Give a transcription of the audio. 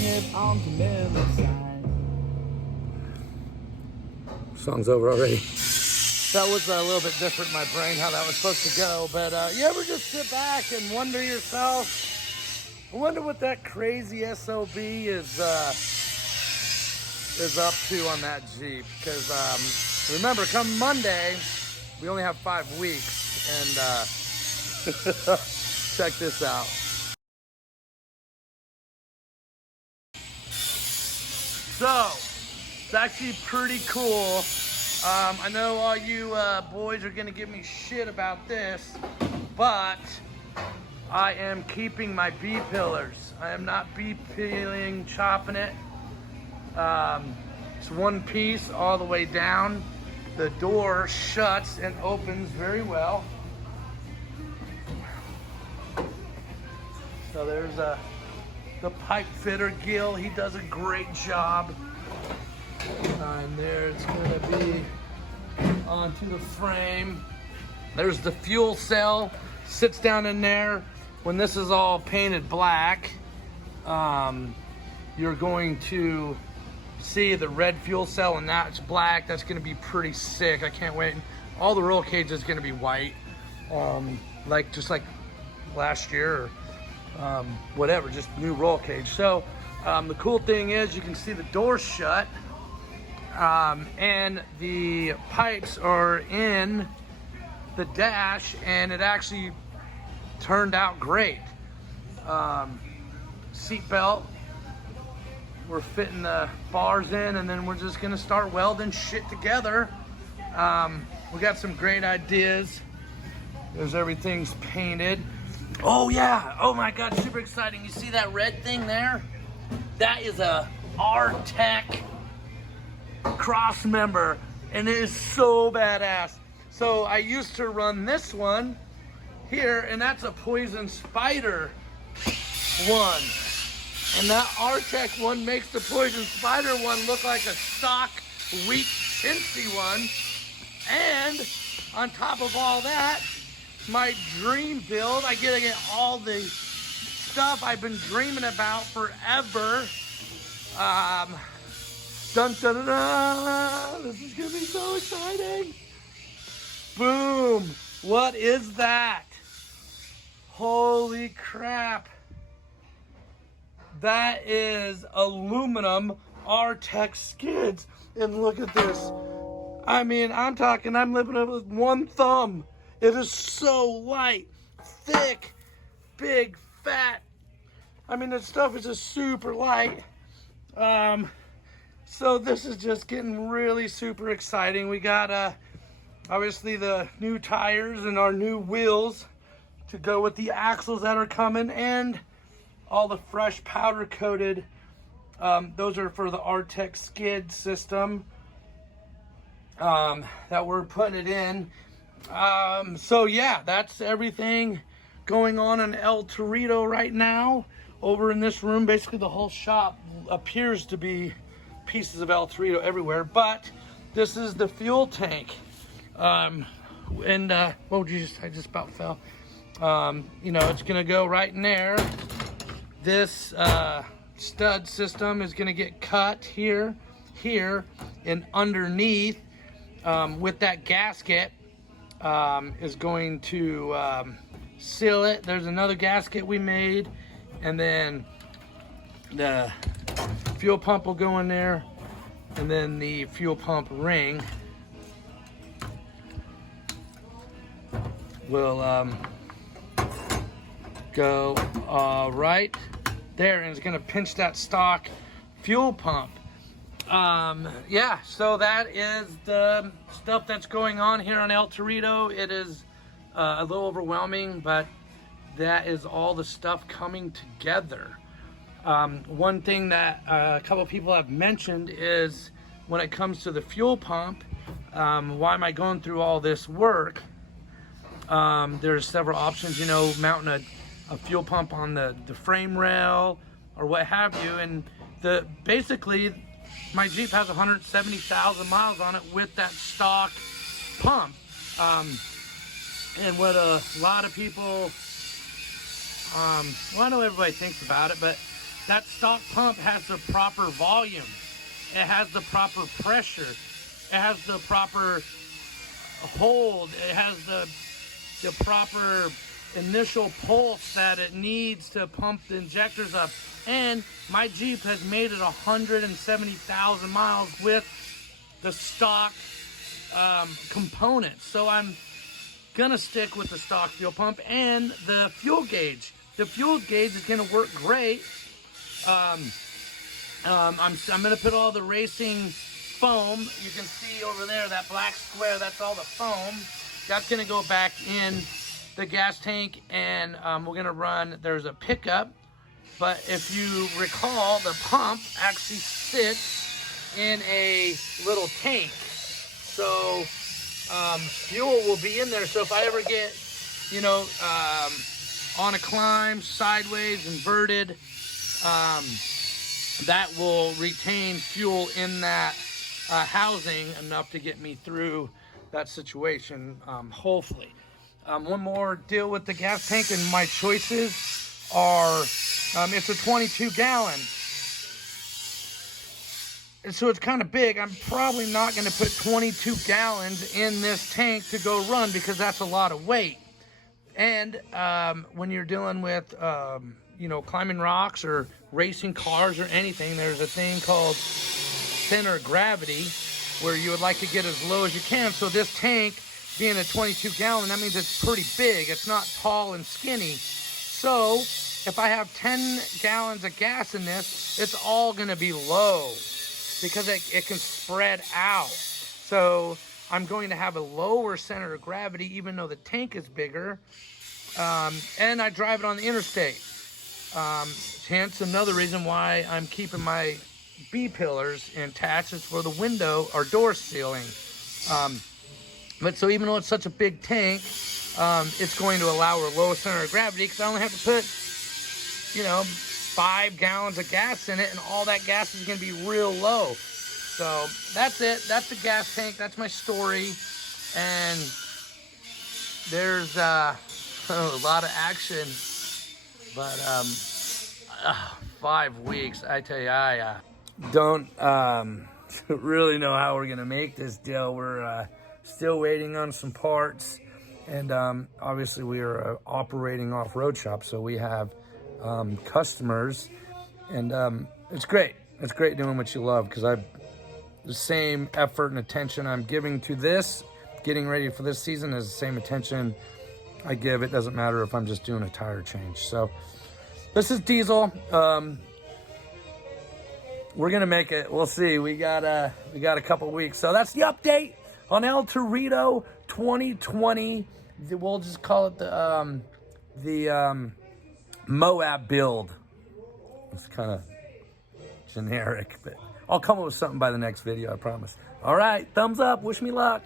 snip on the middle side. Song's over already. That was a little bit different in my brain how that was supposed to go, but you ever just sit back and wonder yourself, I wonder what that crazy SOB is up to on that Jeep? Because remember, come Monday, we only have 5 weeks, and check this out. So, it's actually pretty cool. I know all you boys are gonna give me shit about this, but I am keeping my B-pillars. I am not B-pilling, chopping it. It's one piece all the way down. The door shuts and opens very well. So there's the pipe fitter, Gil. He does a great job. And there it's gonna be onto the frame. There's the fuel cell, sits down in there. When this is all painted black, you're going to see the red fuel cell, and that's black. That's gonna be pretty sick. I can't wait. All the roll cage is gonna be white, just like last year, or whatever, just new roll cage. So the cool thing is you can see the door shut, and the pipes are in the dash, and it actually turned out great. Seat belt, we're fitting the bars in, and then we're just gonna start welding shit together. We got some great ideas. There's everything's painted. Oh yeah, oh my God, super exciting. You see that red thing there? That is a R-Tech cross member, and it is so badass. So I used to run this one here, and that's a Poison Spider one. And that R-Tech one makes the Poison Spider one look like a stock, weak, chintzy one. And on top of all that, my dream build, I get to get all the stuff I've been dreaming about forever. Dun, dun, dun, dun. This is gonna be so exciting. Boom. What is that? Holy crap. That is aluminum R-Tech skids. And look at this. I mean, I'm lifting it with one thumb. It is so light, thick, big, fat. I mean, this stuff is just super light. So this is just getting really super exciting. We got obviously the new tires and our new wheels to go with the axles that are coming, and all the fresh powder coated. Those are for the R-Tech skid system that we're putting it in. So yeah, that's everything going on in El Torito right now. Over in this room, basically the whole shop appears to be pieces of El Torito everywhere, but this is the fuel tank. Oh geez, I just about fell. You know, it's gonna go right in there. This stud system is gonna get cut here, and underneath with that gasket is going to seal it. There's another gasket we made, and then the fuel pump will go in there, and then the fuel pump ring will go right there, and it's gonna pinch that stock fuel pump. Yeah, so that is the stuff that's going on here on El Torito. It is a little overwhelming, but that is all the stuff coming together. One thing that a couple people have mentioned is when it comes to the fuel pump, why am I going through all this work? There's several options, you know, mounting a fuel pump on the frame rail or what have you, and basically my Jeep has 170,000 miles on it with that stock pump. And what a lot of people, well, I know everybody thinks about it, but that stock pump has the proper volume. It has the proper pressure. It has the proper hold. It has the proper initial pulse that it needs to pump the injectors up. And my Jeep has made it 170,000 miles with the stock components. So I'm gonna stick with the stock fuel pump and the fuel gauge. The fuel gauge is gonna work great. I'm gonna put all the racing foam. You can see over there, that black square, that's all the foam. That's gonna go back in the gas tank, and we're gonna run, there's a pickup, but if you recall, the pump actually sits in a little tank. So fuel will be in there. So if I ever get, you know, on a climb, sideways, inverted, that will retain fuel in that housing enough to get me through that situation, hopefully. One more deal with the gas tank, and my choices are, it's a 22 gallon. And so it's kind of big. I'm probably not going to put 22 gallons in this tank to go run because that's a lot of weight. And when you're dealing with, you know, climbing rocks or racing cars or anything, there's a thing called center of gravity where you would like to get as low as you can. So this tank, being a 22 gallon, that means it's pretty big. It's not tall and skinny. So if I have 10 gallons of gas in this, it's all going to be low because it can spread out. So I'm going to have a lower center of gravity even though the tank is bigger. And I drive it on the interstate. Hence another reason why I'm keeping my B-pillars attached is for the window or door sealing. But so even though it's such a big tank, it's going to allow a low center of gravity because I only have to put, you know, 5 gallons of gas in it, and all that gas is going to be real low. So that's it. That's the gas tank. That's my story. And there's a lot of action. But 5 weeks, I tell you, I don't really know how we're going to make this deal. We're still waiting on some parts. And obviously we are operating off-road shop, so we have customers, and it's great. It's great doing what you love, because the same effort and attention I'm giving to this, getting ready for this season, is the same attention I give. It doesn't matter if I'm just doing a tire change. So this is Diesel. We're gonna make it. We'll see. We got a couple weeks. So that's the update on El Torito 2020. We'll just call it the Moab build. It's kind of generic, but I'll come up with something by the next video, I promise. All right, thumbs up. Wish me luck.